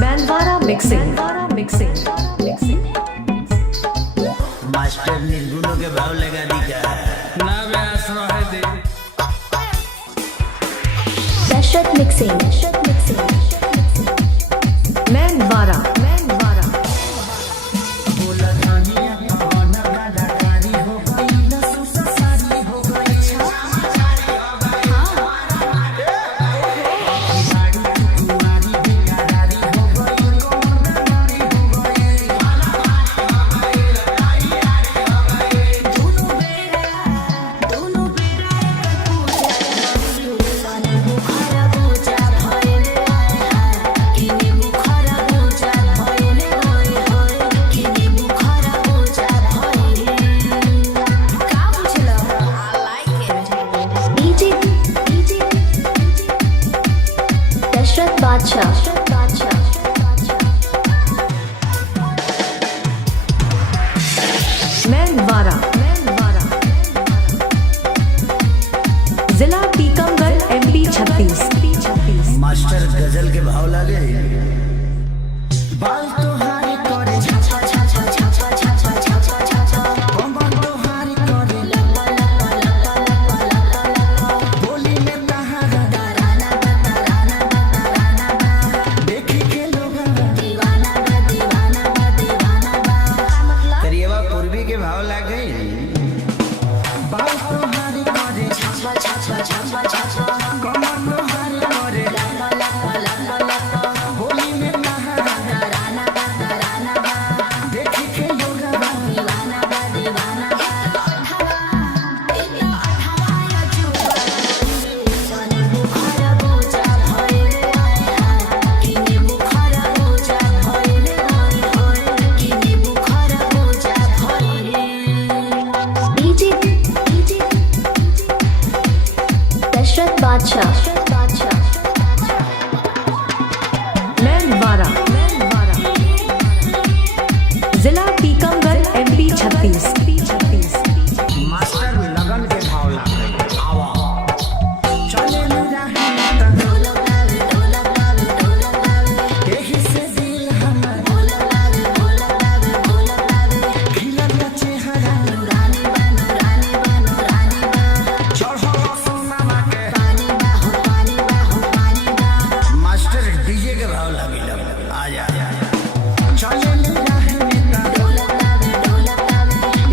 मैनवारा mixing master निर्गुणों के भाव लगा दी क्या ना व्यास रहे दे दशरथ मिक्सिंग मैनवारा दशरथ बादशाह मैनवारा जिला टीकमगढ़ MP 36। मास्टर गजल के भाव लगे बाल तोहारी करे छाछा छाछा छाछा छाछा छाछा छाछा कमर तोहारी करे लपा लपा लपा लपा लपा लपा बोली में तहारा तराना देखी के लोग दीवाना करिएवा पूर्वी के भाव लगे बाल तोहारी करे छाछा छाछा छाछा छाछा कमर तोहारी करे लपा लपा लपा लपा बोली में तहारा तराना देखी के लोग दीवाना दशरथ बादशाह मैनवारा जिला टीकमगढ़ MP 36। मास्टर लगन के भाव लागे आवा चले मेरा एही से दिल हमर खिलत चेहरा चढ़ो सोनामा के मास्टर डीजे के भाव लागे आ जा चले मेरा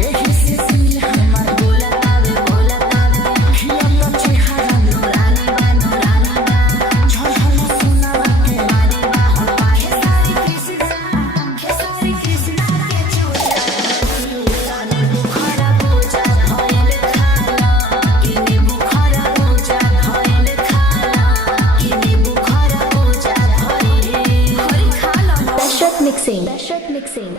एही से दिल हमर खिलत चेहरा चढ़ो सोनामा के दशरथ मिक्सिंग